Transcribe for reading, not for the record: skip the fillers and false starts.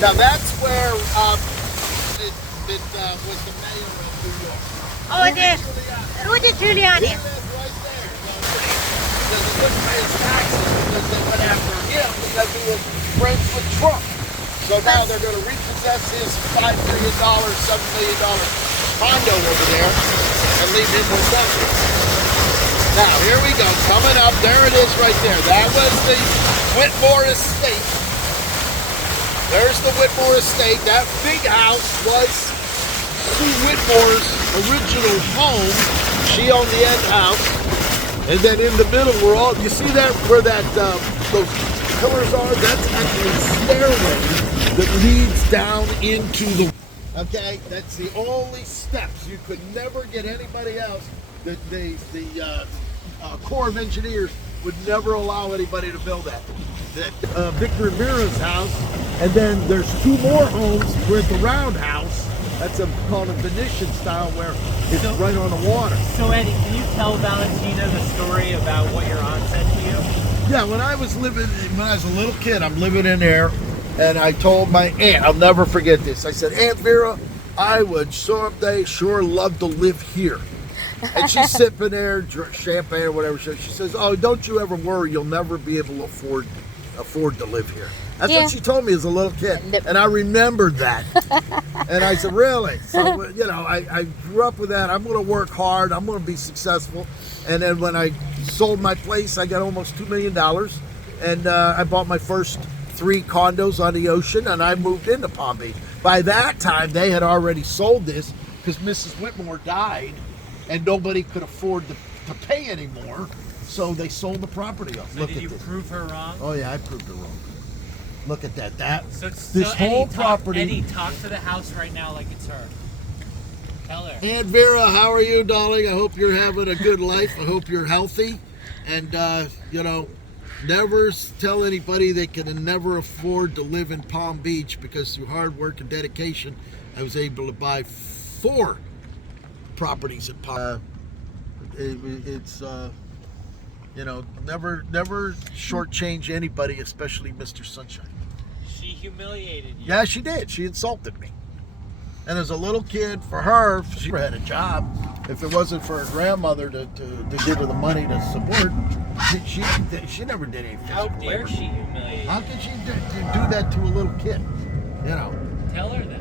Now that's where it was the mayor of New York. Oh, it is. Rudy Giuliani. He lived right there. Because he couldn't pay his taxes because they went after him because he was friends with Trump. So now they're going to repossess his $5 million, $7 million condo over there and leave him with nothing. Now, here we go. Coming up. There it is right there. That was the Whitmore Estate. There's the Whitmore Estate. That big house was Sue Whitmore's original home. She owned the end house. And then in the middle, you see that where that those pillars are? That's actually a stairway that leads down into the... Okay, that's the only steps. You could never get anybody else. The Corps of Engineers would never allow anybody to build that. Victor Mira's house, and then there's two more homes. We're at the Roundhouse. That's called a Venetian style, where it's right on the water. So Eddie, can you tell Valentina the story about what your aunt said to you? Yeah, when I was a little kid, I'm living in there, and I told my aunt, I'll never forget this. I said, Aunt Vera, I would someday sure love to live here. And she's sipping there, champagne or whatever. She says, "Oh, don't you ever worry. You'll never be able to afford to live here." That's what she told me as a little kid, and I remembered that. And I said, "Really?" So you know, I grew up with that. I'm going to work hard. I'm going to be successful. And then when I sold my place, I got almost $2 million, and I bought my first 3 condos on the ocean, and I moved into Palm Beach. By that time, they had already sold this because Mrs. Whitmore died. And nobody could afford to pay anymore, so they sold the property off. So did you prove her wrong? Oh yeah, I proved her wrong. Look at that. So whole property. Eddie, talk to the house right now like it's her. Tell her. Aunt Vera, how are you, darling? I hope you're having a good life. I hope you're healthy, and you know, never tell anybody they can never afford to live in Palm Beach, because through hard work and dedication, I was able to buy 4 properties in Palm. It's you know, never shortchange anybody, especially Mr. Sunshine. She humiliated you. Yeah, she did. She insulted me. And as a little kid, for her, she never had a job. If it wasn't for her grandmother to give her the money to support, she never did anything. How dare she humiliate you? How can she do that to a little kid? You know. Tell her that.